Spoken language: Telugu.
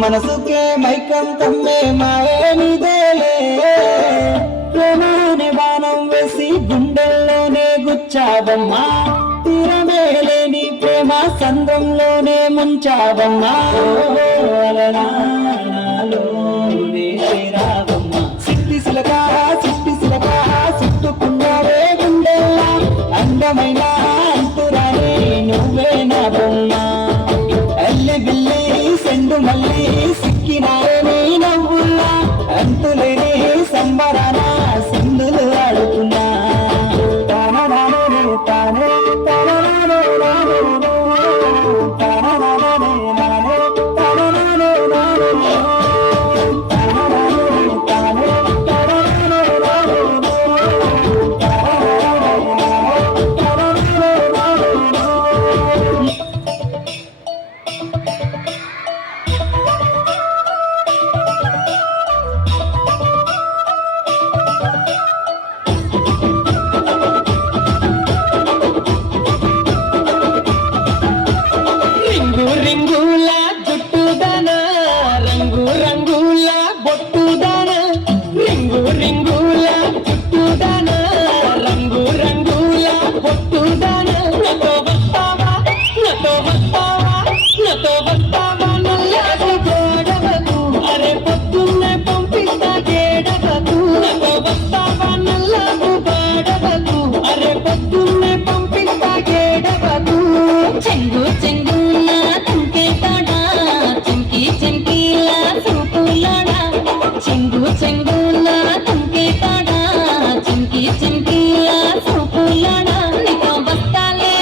మనసుకే మైకం కమ్మే మాయనిదేలే ప్రేమానే బాణం వేసి గుండెల్లోనే గుచ్చావమ్మా తీరమేలేని ప్రేమ సంద్రంలోనే ముంచావమ్మా అలనాలోనే చేరావమ్మా సిట్టి సిలక చుట్టుకున్నావే గుండెల్లా అందమైన అంతురాని నువ్వే నా బొమ్మ అల్లి బిల్లి సెండు మల్లి సిక్కినారే నీ నవ్వుల్లా అంతులేని సంబరాన సింధులు ఆడుతున్నా తానే రింగుల జుట్టుదన రంగు రంగుల బొట్టుదన రింగుల జుట్టుదన రంగు రంగుల బొట్టుదన నాతో వస్తావా నల్లాకు గోడవకు అరే పొద్దున్నే పంపిస్తా గేడవకు నాతో వస్తావా నల్లాకు గోడవకు అరే పొద్దున్నే పంపిస్తా గేడవకు చెంగు చెంగు చెంగులా తుంకే తాడా చింకీలా చూపులాడా నీతో వస్తాలే